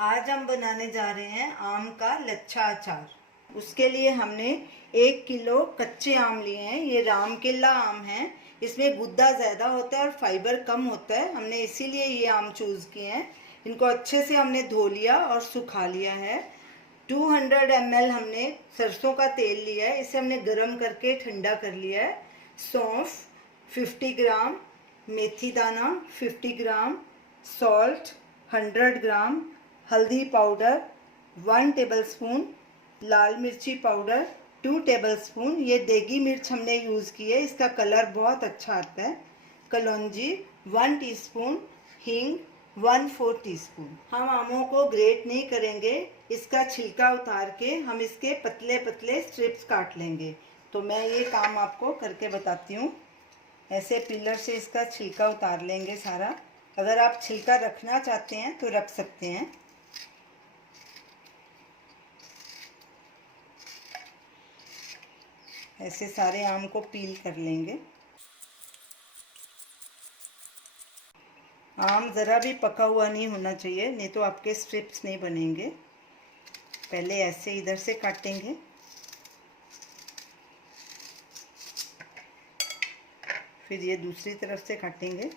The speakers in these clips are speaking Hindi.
आज हम बनाने जा रहे हैं आम का लच्छा अचार। उसके लिए हमने 1 किलो कच्चे आम लिए हैं। ये राम केला आम है। इसमें गुद्दा ज़्यादा होता है और फाइबर कम होता है। हमने इसीलिए ये आम चूज़ किए हैं। इनको अच्छे से हमने धो लिया और सुखा लिया है। 200 ml हमने सरसों का तेल लिया है। इसे हमने गरम करके ठंडा कर लिया है। सौंफ 50 ग्राम, मेथी दाना 50 ग्राम, सॉल्ट 100 ग्राम, हल्दी पाउडर 1 टेबलस्पून, लाल मिर्ची पाउडर 2 टेबलस्पून। ये देगी मिर्च हमने यूज़ की है, इसका कलर बहुत अच्छा आता है। कलौंजी 1 टीस्पून, हींग 1/4 टीस्पून। हम आमों को ग्रेट नहीं करेंगे, इसका छिलका उतार के हम इसके पतले पतले स्ट्रिप्स काट लेंगे। तो मैं ये काम आपको करके बताती हूँ। ऐसे पिलर से इसका छिलका उतार लेंगे सारा। अगर आप छिलका रखना चाहते हैं तो रख सकते हैं। ऐसे सारे आम को पील कर लेंगे। आम ज़रा भी पका हुआ नहीं होना चाहिए, नहीं तो आपके स्ट्रिप्स नहीं बनेंगे। पहले ऐसे इधर से काटेंगे, फिर ये दूसरी तरफ से काटेंगे,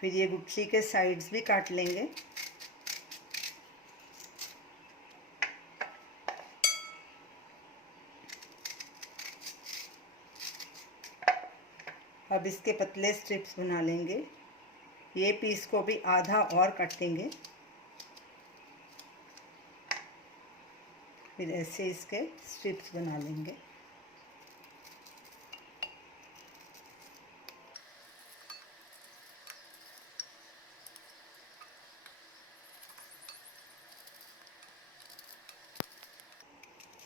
फिर ये गुठली के साइड्स भी काट लेंगे। अब इसके पतले स्ट्रिप्स बना लेंगे। ये पीस को भी आधा और काटेंगे, फिर ऐसे इसके स्ट्रिप्स बना लेंगे।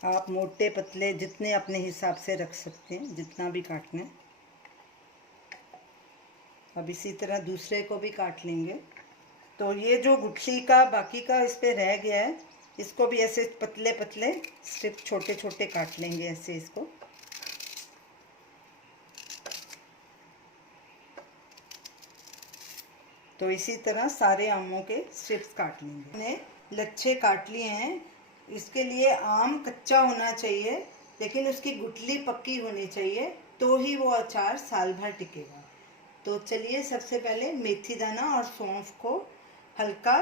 आप मोटे पतले जितने अपने हिसाब से रख सकते हैं, जितना भी काटना है। अब इसी तरह दूसरे को भी काट लेंगे। तो ये जो गुठली का बाकी का इस पे रह गया है, इसको भी ऐसे पतले पतले स्ट्रिप छोटे छोटे काट लेंगे ऐसे इसको। तो इसी तरह सारे आमों के स्ट्रिप्स काट लेंगे। मैंने लच्छे काट लिए हैं। इसके लिए आम कच्चा होना चाहिए, लेकिन उसकी गुठली पक्की होनी चाहिए, तो ही वो अचार साल भर टिकेगा। तो चलिए सबसे पहले मेथी दाना और सौंफ को हल्का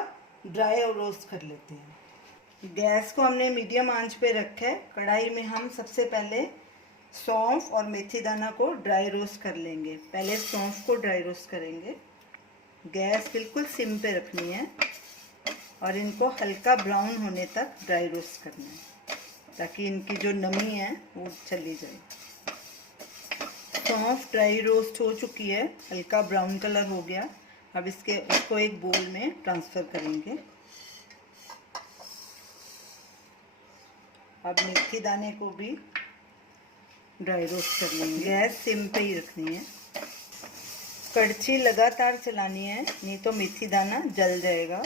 ड्राई और रोस्ट कर लेते हैं। गैस को हमने मीडियम आंच पे रखा है। कढ़ाई में हम सबसे पहले सौंफ और मेथी दाना को ड्राई रोस्ट कर लेंगे। पहले सौंफ को ड्राई रोस्ट करेंगे। गैस बिल्कुल सिम पे रखनी है और इनको हल्का ब्राउन होने तक ड्राई रोस्ट करना है, ताकि इनकी जो नमी है वो चली जाए। सौंफ ड्राई रोस्ट हो चुकी है, हल्का ब्राउन कलर हो गया। अब उसको एक बोल में ट्रांसफ़र करेंगे। अब मेथी दाने को भी ड्राई रोस्ट कर लेंगे। गैस सिम पे ही रखनी है। कड़छी लगातार चलानी है, नहीं तो मेथी दाना जल जाएगा।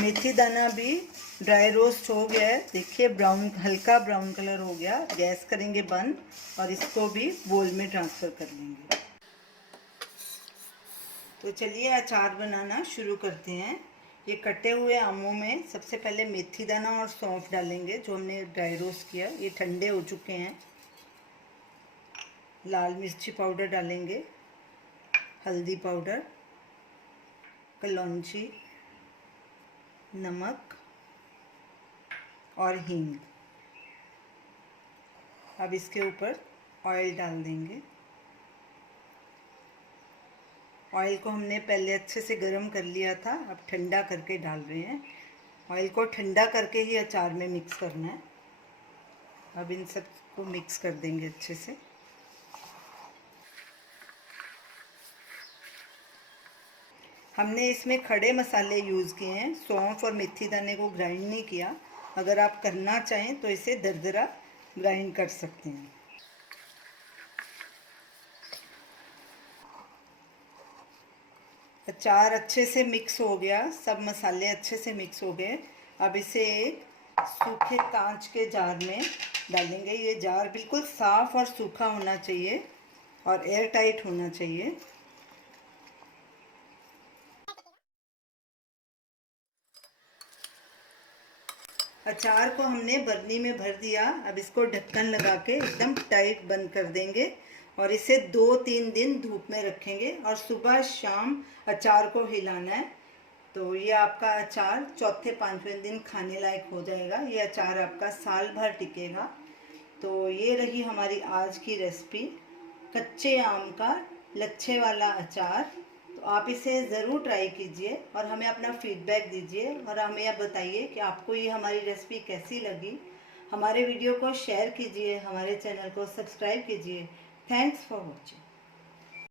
मेथी दाना भी ड्राई रोस्ट हो गया है, देखिए ब्राउन, हल्का ब्राउन कलर हो गया। गैस करेंगे बंद और इसको भी बोल में ट्रांसफ़र कर लेंगे। तो चलिए अचार बनाना शुरू करते हैं। ये कटे हुए आमों में सबसे पहले मेथी दाना और सौंफ डालेंगे, जो हमने ड्राई रोस्ट किया। ये ठंडे हो चुके हैं। लाल मिर्ची पाउडर डालेंगे, हल्दी पाउडर, कलौंजी, नमक और हींग। अब इसके ऊपर ऑयल डाल देंगे। ऑयल को हमने पहले अच्छे से गर्म कर लिया था, अब ठंडा करके डाल रहे हैं। ऑयल को ठंडा करके ही अचार में मिक्स करना है। अब इन सब को मिक्स कर देंगे अच्छे से। हमने इसमें खड़े मसाले यूज़ किए हैं, सौंफ और मेथी दाने को ग्राइंड नहीं किया। अगर आप करना चाहें तो इसे दरदरा ग्राइंड कर सकते हैं। अचार अच्छे से मिक्स हो गया, सब मसाले अच्छे से मिक्स हो गए। अब इसे एक सूखे कांच के जार में डालेंगे। ये जार बिल्कुल साफ़ और सूखा होना चाहिए और एयर टाइट होना चाहिए। अचार को हमने बरनी में भर दिया। अब इसको ढक्कन लगा के एकदम टाइट बंद कर देंगे और इसे 2-3 दिन धूप में रखेंगे और सुबह शाम अचार को हिलाना है। तो ये आपका अचार चौथे 5वें दिन खाने लायक हो जाएगा। ये अचार आपका साल भर टिकेगा। तो ये रही हमारी आज की रेसिपी, कच्चे आम का लच्छे वाला अचार। तो आप इसे ज़रूर ट्राई कीजिए और हमें अपना फीडबैक दीजिए और हमें यह बताइए कि आपको ये हमारी रेसिपी कैसी लगी। हमारे वीडियो को शेयर कीजिए, हमारे चैनल को सब्सक्राइब कीजिए। Thanks for watching.